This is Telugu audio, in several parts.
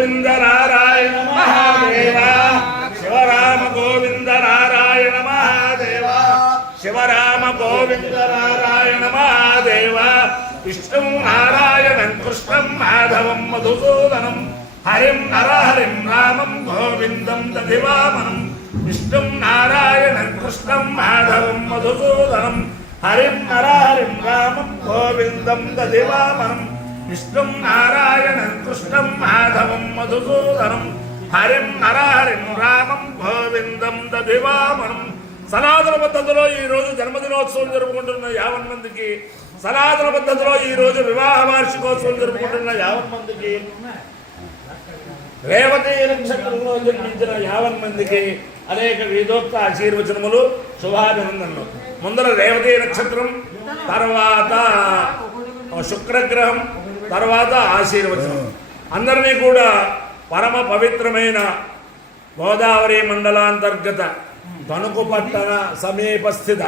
గోవింద నారాయణ మహాదేవ శివరామ గోవింద నారాయణ మహాదేవ శివరామ గోవింద నారాయణ మహాదేవ విష్ణు నారాయణం కృష్ణం మాధవం మధుసూదనం హరిం నరహరిం రామం గోవిందం దధివామనం విష్ణు నారాయణం కృష్ణం మాధవం మధుసూదనం హరిం నరహరిం రామం గోవిందం దధివామనం విష్ణు నారాయణం కృష్ణం మాధవం మధుసూదనం హరిం నరహరిం రామం గోవిందం దధివామనం. సనాతన పద్ధతిలో ఈ రోజు జన్మదినోత్సవం జరుపుకుంటున్న 50 మందికి, సనాతన పద్ధతిలో ఈ రోజు వివాహ వార్షికోత్సవం జరుపుకుంటున్న 50 మందికి, రేవతి నక్షత్రంలో జన్మించిన 50 మందికి అనేక వేదోక్త ఆశీర్వచనములు, శుభాభినందనలు. ముందర రేవతి నక్షత్రం, తర్వాత శుక్రగ్రహం, తర్వాత ఆశీర్వచనం. అందరినీ కూడా పరమ పవిత్రమైన గోదావరి మండలాంతర్గత తణుకు పట్టణ సమీపస్థిత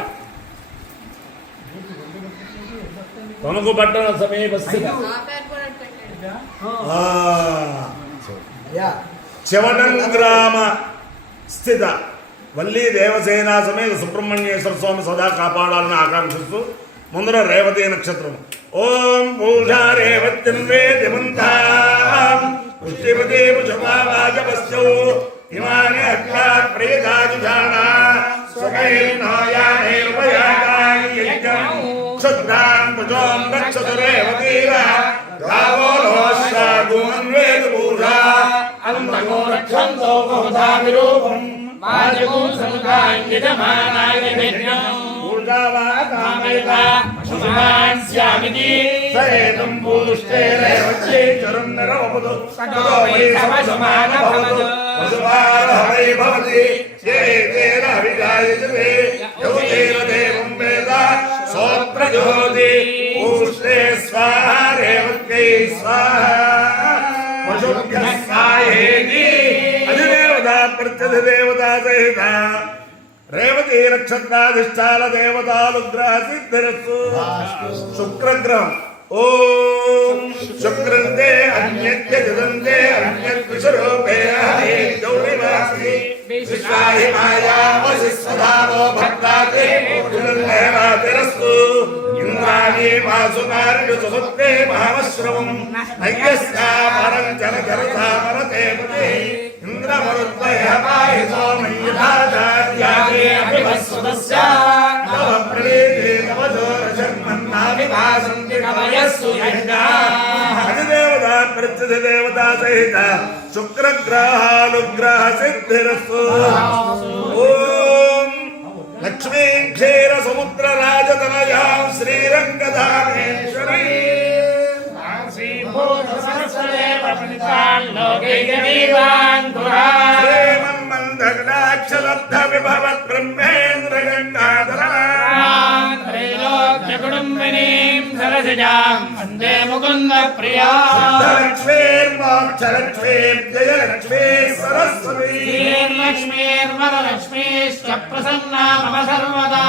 చెవటం గ్రామ స్థిత వల్లి దేవసేన సమేత సుబ్రహ్మణ్యేశ్వర స్వామి సదా కాపాడాలని ఆకాంక్షిస్తూ ముందర రేవతి నక్షత్రం. ఓం పూషా రేవత్యన్వేదిమంతాం పుష్టిపతే పుష్పావాజపస్యౌ ఇమాని అత్యాత్ ప్రియదాజుజానా స్వకైర్నోయానైర్వయాగాని యజ్ఞం క్షుద్రాం పుజోం రక్షతు రేవతీర గావోలోశ్వాగోన్వేద పూషా అంతగో రక్షంతో బహుధా విరూపం మాజగం సముదాన్యజమానాయ యజ్ఞం సరేతం పూష్టే రేవత్యే చరం నరవపదు సకలోవై సమసమానభవతు వసువారహవై భవతి యే తేన అభిగాయతే యౌతేన దేవం వేద సోత్రజోతి పూష్టే స్వాహా రేవత్యై స్వాహా వసుభ్యః స్వాహేతి అధిదేవతా ప్రత్యధిదేవతా సహిత రేవతి నక్షత్రాధిష్టాన దేవతానుగ్రహ సిద్ధిరస్తు. శుక్రగ్రహం. ఓం శుక్రంతే అన్యత్య జదంతే అన్యత్విషరూపే హరే గౌరివాసి విశ్వాహి మాయావశిస్వధావో భక్తాతే పురుషన్నేవాతిరస్తు. ఇంద్రాణి వాసుమార్య సుభక్తే మహామశ్రవం నయ్యస్యా పరం జన జరసా మరతే పతే ఇంద్రమరుద్వయమాహి సోమయ్యధాచార్యాదే అభివస్వతస్య నవ ప్రణీతే నవజోరశర్మన్నావిభాసంతి కవయస్సు యజ్ఞాః. అధిదేవతా ప్రత్యధిదేవతా సహిత శుక్రగ్రహానుగ్రహ సిద్ధిరస్తు. ఓం లక్ష్మీ క్షీర సముద్ర రాజతనయాం శ్రీరంగధామేశ్వరీ శ్రీమన్మందగడాక్షలబ్ధ విభవత్ బ్రహ్మేంద్ర గంగాధరాం త్రైలోక్యకుటుంబినీం సరసిజాం వందే ముకుంద ప్రియా. లక్ష్మీర్మోక్షలక్ష్మీం జయలక్ష్మీ సరస్వతీ లక్ష్మీర్వరలక్ష్మీశ్చ ప్రసన్నా మమ సర్వదా.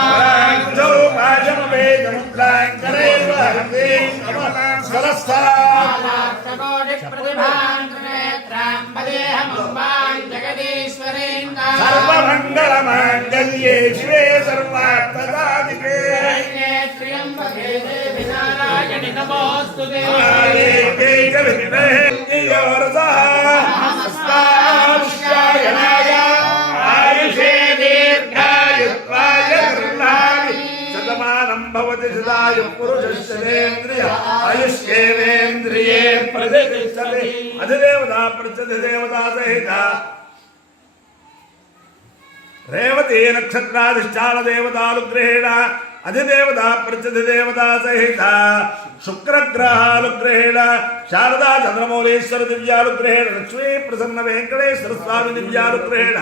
సర్వమంగళమాంగళ్యే శివే సర్వార్థసాధికే త్ర్యంబకే దేవి నారాయణి నమోస్తుతే. ఆయుషే దీర్ఘాయుత్వాయ గృహాణి శతమానం భవతి సదాయు పురుషేంద్రియ ఆయుష్యేంద్రియే ప్రతిష్టతే. అధిదేవతా ప్రత్యధిదేవతా సహిత రేవతి నక్షత్రాధిష్టాన దేవతానుగ్రహేణ అధిదేవతా ప్రత్యధిదేవతా సహిత శుక్రగ్రహానుగ్రహేణ శారదా చంద్రమౌళేశ్వర దివ్యానుగ్రహేణ లక్ష్మీ ప్రసన్న వెంకటేశ్వర స్వామి దివ్యానుగ్రహేణ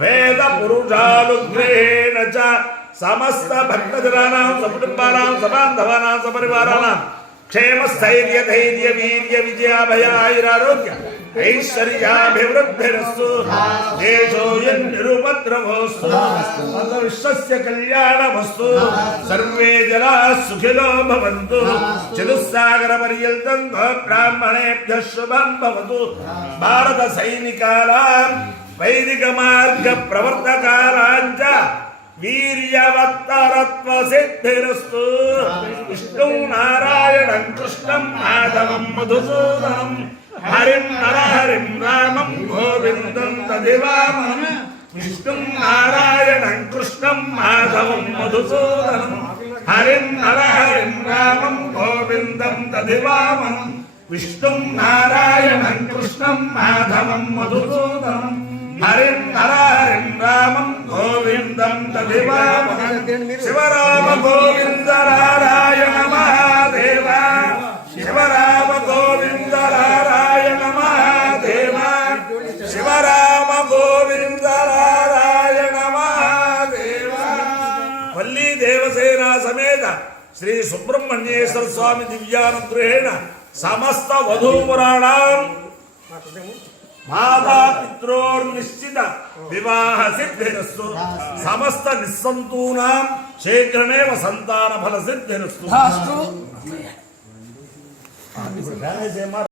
వేద పురుషానుగ్రహేణ చ సమస్త భక్తజనానాం సకుటుంబానాం సబాంధవానాం సపరివారాణాం క్షేమ స్థైర్య ధైర్య వీర్య విజయాభయ ఆయురారోగ్య ఐశ్వర్యాభివృద్ధిరస్తు దేశోయన్నిరుపద్రవోస్తు విశ్వస్య కళ్యాణమస్తు సర్వే జనాః సుఖినో భవంతు చతుస్సాగర పర్యంతం బ్రాహ్మణేభ్యః శుభం భవతు భారత సైనికానాం వైదిక మార్గ ప్రవర్తకానాంచ వీర్యవత్తరత్వ సిద్ధిరస్తు విష్ణు నారాయణం కృష్ణం మాధవం మధుసూదనం హరిం నరహరిం రామం గోవిందం తదివామనం విష్ణు నారాయణం కృష్ణం మాధవం మధుసూదనం హరిం నరహరిం రామం గోవిందం తదివామనం విష్ణు నారాయణం కృష్ణం మాధవం మధుసూదనం హరిం నరహరిం రామం గోవిందం తదివామనం శివరామ గోవింద నారాయణ మహాదేవ శివరామ గోవింద నారాయణ మహాదేవ శివరామ గోవింద నారాయణ మహాదేవ. వల్లీ దేవసేన సమేత శ్రీ సుబ్రహ్మణ్యేశ్వర స్వామి దివ్యానుగ్రహేణ సమస్త వధూపురాణం మాతాపిత్రోర్నిశ్చిత వివాహ సిద్ధిరస్తు సమస్త నిస్సంతూనాం శీఘ్రమేవ సంతాన ఫల సిద్ధిరస్తు.